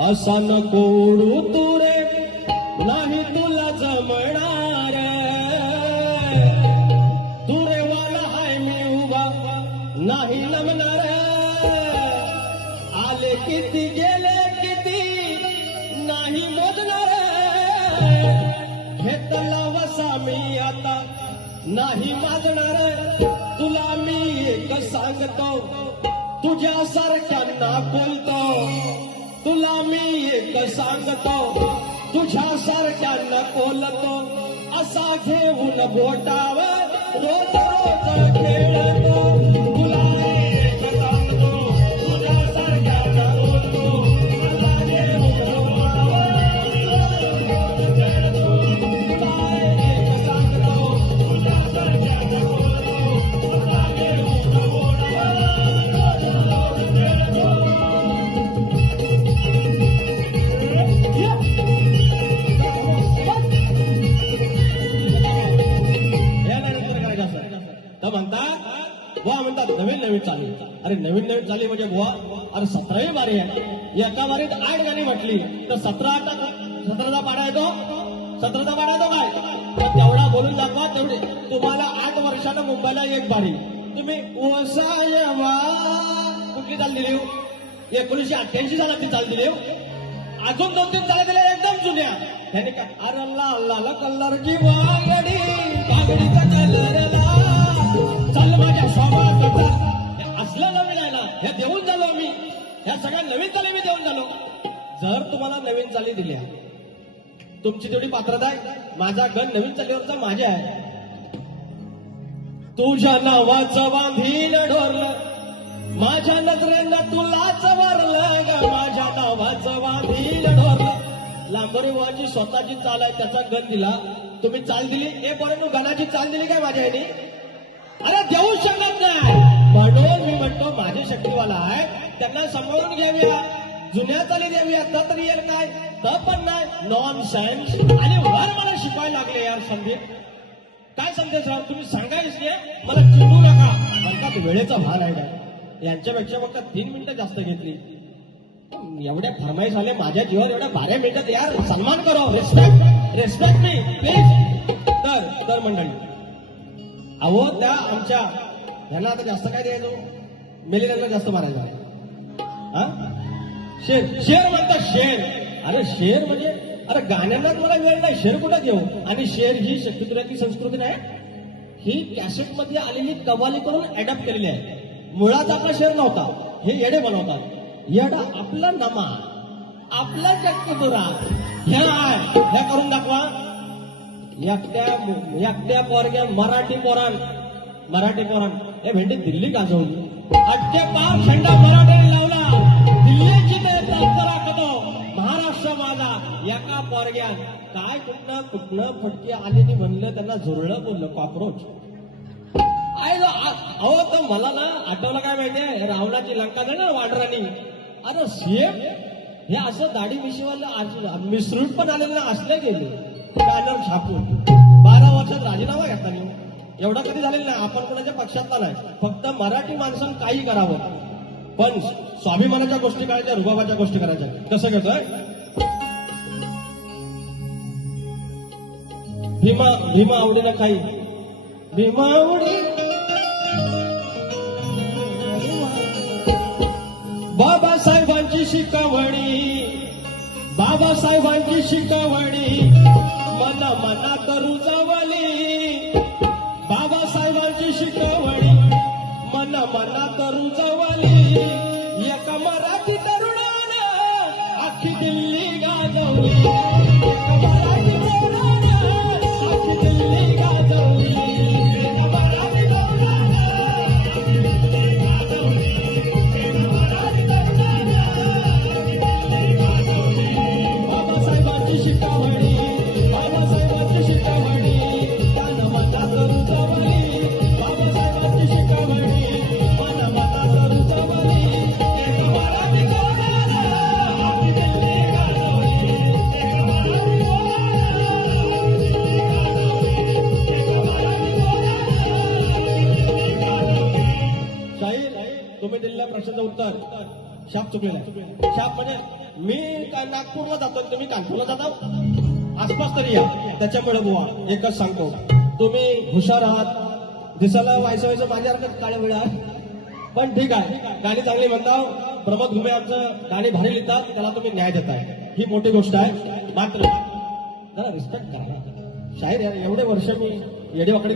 असा नको उडू तू रे, नाही तुला जमणार. तू रे वाला हाय मी उभा, नाही लमणार. आले किती गेले किती नाही मोजणार. घेतला वसा मी आता नाही माजणार. तुला मी एक सांगतो, तुझ्यासारख्यांना बोलतो. तुला मी एक सांगतो, तुझ्यासारख्यांना बोलतो. असा घेऊन बोटावर रोज रोज खेळतो. तुला एक सांगतो, तुझ्यासारख्यांना बोलतो. असा घेऊन बोटावर रोज रोज खेळतो. तुला एक सांगतो, तुझ्यासारख्यांना बोलतो. असा घेऊन बोटावर रोज रोज खेळतो. तर म्हणतात बुवा, म्हणतात नवीन नवीन चाली. अरे नवीन नवीन चाली म्हणजे बुवा, अरे 17वी बारी आहे. एका बारीत 8 गाणी म्हटली तर 17चा पाडा येतो. 17चा पाडा येतो काय? तर तेवढा बोलून दाखवा. तेवढी तुम्हाला 8 वर्षानं मुंबईला एक बारी. तुम्ही ओसायवा कुठली चाल दिली? 1988 सालात ती चाल दिली. अजून 2-3 चाल दिल्या एकदम जुन्या. त्यांनी काय अरे अल्ला कलर की वागडी, बागडीचा कलरला चल माझ्या स्वाभाविक असलं नवीन आहे ना. हे देऊन झालो मी. ह्या सगळ्या नवीन चाली मी देऊन झालो. जर तुम्हाला नवीन चाली दिल्या, तुमची तेवढी पात्रता आहे. माझा गण नवीन चालीवरचा माझ्या आहे. तुझ्या नावाचं बांधील ढोरलं, माझ्या नजरेनं तुलाच वरलं ग. माझ्या नावाचं बांधील ढोरलं. लांबोरी बुवाची स्वतःची चाल आहे, त्याचा गण दिला. तुम्ही चाल दिली. ए बरं, तू गणाची चाल दिली काय माझ्या ह्यानी? अरे देऊ शकत नाही. म्हणून मी म्हणतो माझे शक्तीवाला आहे, त्यांना सांभाळून घ्याव्या. जुन्या चाली द्याव्या. तर येईल काय? तर पण नाही. Non science. आणि वर मला शिकवायला लागले यार संदीप. काय संदेश राव तुम्ही सांगायच नाही, मला चिडू नका म्हणतात. वेळेचा भार आहे काय? यांच्यापेक्षा फक्त 3 मिनिटं जास्त घेतली. एवढ्या फरमाईश आले माझ्या जीवावर. एवढ्या 12 मिनिटात यार सन्मान करो. Respect me please. तर मंडळी, अहो त्या आमच्या ह्यांना आता जास्त काय द्यायचो? मेलेल्यांना जास्त मारायचं. हा शेर म्हणतात शेर. अरे शेर म्हणजे अरे गाण्यांना मला वेळ नाही. शेर कुठं घेऊ? आणि शेर ही शक्तिपुराची संस्कृती नाही. ही कॅसेट मध्ये आलेली कव्वाली करून अडॅप्ट केलेली आहे. मुळात आपला शेर नव्हता. हे येडे बनवतात. येडा आपला नमा, आपला शक्तिपुरा ह्या करून दाखवा. एकट्या पोरग्या मराठी पोरान हे भेंडी दिल्ली गाजवली. अटके पार झेंडा मराठ्याने लावला. दिल्लीची ते राखतो महाराष्ट्र माझा. एका पोरग्यान काय कुठनं फटके आलेली म्हणलं, त्यांना झुरळं बोललं कॉक्रोच. अहो तर मला ना आठवलं काय माहितीये, रावणाची लंका ना वानरांनी. अरे सेम हे असं दाढी मिशीवाला मिसरूट पण आलेले ना, असले गेले बॅनर छापून. 12 वर्षात राजीनामा घेतला नाही. एवढा कधी झालेला नाही. आपण कोणाच्या पक्षातला नाही. फक्त मराठी माणसानं काही करावं, पण स्वाभिमानाच्या गोष्टी करायच्या, रुबाबाच्या गोष्टी करायच्या. कसं घेतोय भीमा आवडीनं काही. भीमा आवडी बाबासाहेबांची शिकवणी मनात रुजवली. बाबासाहेबांची शिकवणी मनात रुजवली. एका मराठी तरुणानं अख्खी दिल्ली गाजवली. एका मराठी तरुणानं अख्खी दिल्ली गाजवली. एका मराठी तरुणानं अख्खी दिल्ली गाजवली. एका मराठी तरुणानं अख्खी दिल्ली गाजवली. बाबासाहेबांची शिकवणी त्यानं मनात रुजवली. बाबासाहेबांची शिकवणी मनात रुजवली. एका मराठी तरुणानं अख्खी दिल्ली गाजवली. एका मराठी शाप चुकलेला आहे. शाप म्हणजे मी काय नागपूरला जातो तुम्ही कानपूरला जाता आसपास तरी या. त्याच्यामुळे बुवा एकच सांगतो, तुम्ही हुशार आहात, दिसायला व्हायचं माझ्यासारखं काळे वेळ पण ठीक आहे. गाणी चांगली म्हणता. प्रमोद घुमे आमचं गाणी भारी लिहितात, त्याला तुम्ही न्याय देताय, ही मोठी गोष्ट आहे. मात्र जरा रिस्पेक्ट करा. शाहीर एवढे वर्ष मी येडेवाकडे